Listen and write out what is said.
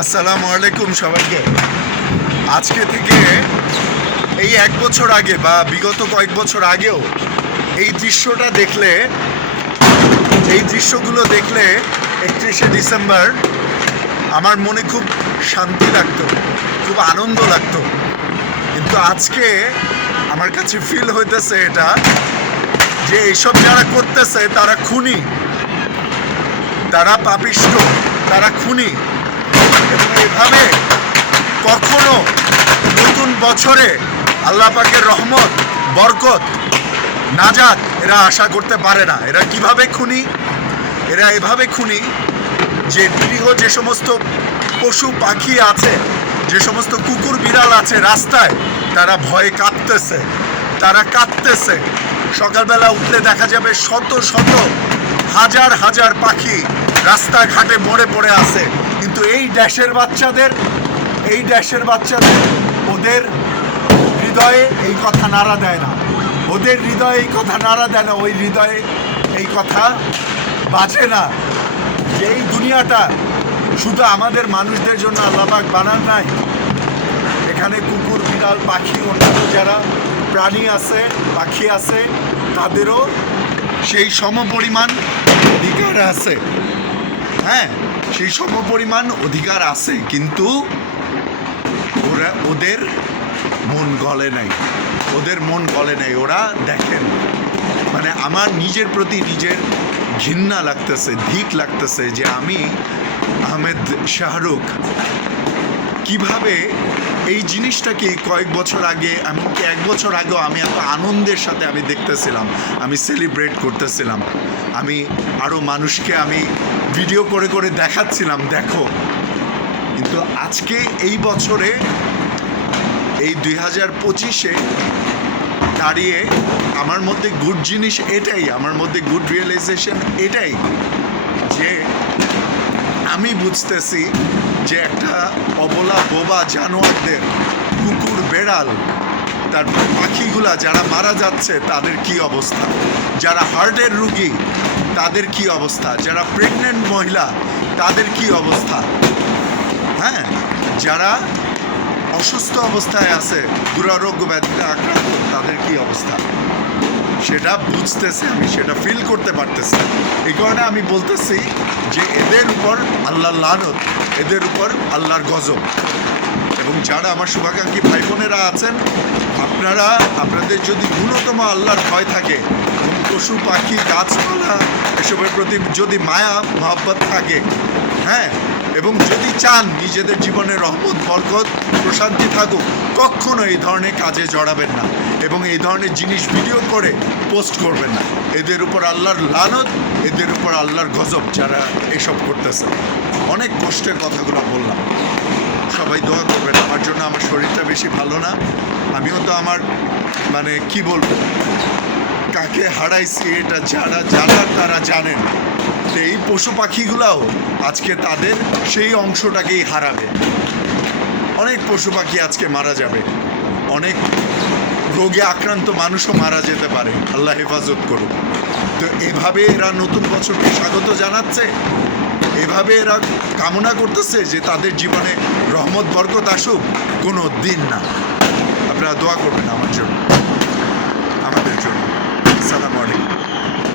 আসসালামু আলাইকুম সবাইকে। আজকে থেকে এই এক বছর আগে বা বিগত কয়েক বছর আগেও এই দৃশ্যগুলো দেখলে 31শে ডিসেম্বর আমার মনে খুব শান্তি লাগতো, খুব আনন্দ লাগতো। কিন্তু আজকে আমার কাছে ফিল হইতেছে এটা যে এইসব যারা করতেছে তারা খুনি, তারা পাপিষ্ট, তারা খুনি। এবং এভাবে কখনো নতুন বছরে আল্লাহ পাকের রহমত, বরকত, নাজাত এরা আশা করতে পারে না। এরা কিভাবে খুনি? এরা এভাবে খুনি যে নিরীহ যে সমস্ত পশু পাখি আছে, যে সমস্ত কুকুর বিড়াল আছে রাস্তায়, তারা ভয়ে কাঁপতেছে, তারা কাঁদতেছে। সকালবেলা উঠলে দেখা যাবে শত শত হাজার হাজার পাখি রাস্তাঘাটে মরে পড়ে আছে। কিন্তু এই দেশের বাচ্চাদের ওদের হৃদয়ে এই কথা নাড়া দেয় না, ওদের হৃদয়ে এই কথা নাড়া দেয় না, ওই হৃদয়ে এই কথা বাজে না যে এই দুনিয়াটা শুধু আমাদের মানুষদের জন্য আল্লাহ পাক বানান নাই। এখানে কুকুর বিড়াল পাখি অন্যান্য যারা প্রাণী আছে, পাখি আছে, তাদেরও সেই সমপরিমাণ অধিকার আছে। হ্যাঁ, সেই সমপরিমাণ অধিকার আছে, কিন্তু ওদের মন গলে নাই, ওরা দেখেন, মানে আমার নিজের প্রতি নিজের ঘৃণা লাগতেছে, ধিক লাগতেছে যে আমি আহমেদ শাহরুখ কিভাবে এই জিনিসটাকে কয়েক বছর আগে, এমনকি এক বছর আগেও আমি এত আনন্দের সাথে আমি দেখতেছিলাম, আমি সেলিব্রেট করতেছিলাম, আমি আরও মানুষকে আমি ভিডিও করে করে দেখাচ্ছিলাম, দেখো। কিন্তু আজকে এই বছরে, এই 2025-এ দাঁড়িয়ে আমার মধ্যে গুড জিনিস এটাই, আমার মধ্যে গুড রিয়েলাইজেশন এটাই যে আমি বুঝতেছি যে একটা অবলা বোবা জানোয়ারদের, কুকুর বেড়াল, তারপর পাখিগুলা যারা মারা যাচ্ছে তাদের কি অবস্থা, যারা হার্টের রুগী তাদের কি অবস্থা, যারা প্রেগনেন্ট মহিলা তাদের কি অবস্থা, হ্যাঁ, যারা অসুস্থ অবস্থায় আছে, দুরারোগ্য ব্যাধিতে আক্রান্ত, তাদের কি অবস্থা, সেটা বুঝতেছে, আমি সেটা ফিল করতে পারতেছি। এই কারণে আমি বলতেছি যে এদের উপর আল্লাহর লানত, এদের উপর আল্লাহর গজব। এবং যারা আমার শুভাকাঙ্ক্ষী ভাই বোনেরা আছেন, আপনাদের যদি ন্যূনতম আল্লাহর ভয় থাকে এবং পশু পাখি গাছপালা এসবের প্রতি যদি মায়া মহব্বত থাকে, হ্যাঁ, এবং যদি চান নিজেদের জীবনে রহমত, বরকত, প্রশান্তি থাকুক, কখনো এই ধরনের কাজে জড়াবেন না এবং এই ধরনের জিনিস ভিডিও করে পোস্ট করবেন না। এদের উপর আল্লাহর লানত, এদের উপর আল্লাহর গজব যারা এসব করতেছে। অনেক কষ্টের কথাগুলো বললাম, সবাই দোয়া করবেন আমার জন্য। আমার শরীরটা বেশি ভালো না, আমিও তো আমার মানে কি বলবো, কাকে হারাইছি এটা যারা জানার তারা জানেন। তো এই পশু পাখিগুলাও আজকে তাদের সেই অংশটাকেই হারাবে। অনেক পশু পাখি আজকে মারা যাবে, অনেক রোগে আক্রান্ত মানুষও মারা যেতে পারে, আল্লাহ হেফাজত করুক। তো এভাবে এরা নতুন বছরকে স্বাগত জানাচ্ছে, এভাবে এরা কামনা করতেছে যে তাদের জীবনে রহমত বরকত আসুক, কোনো দিন না। আপনারা দোয়া করবেন আমার জন্য, আমাদের জন্য। সালাম।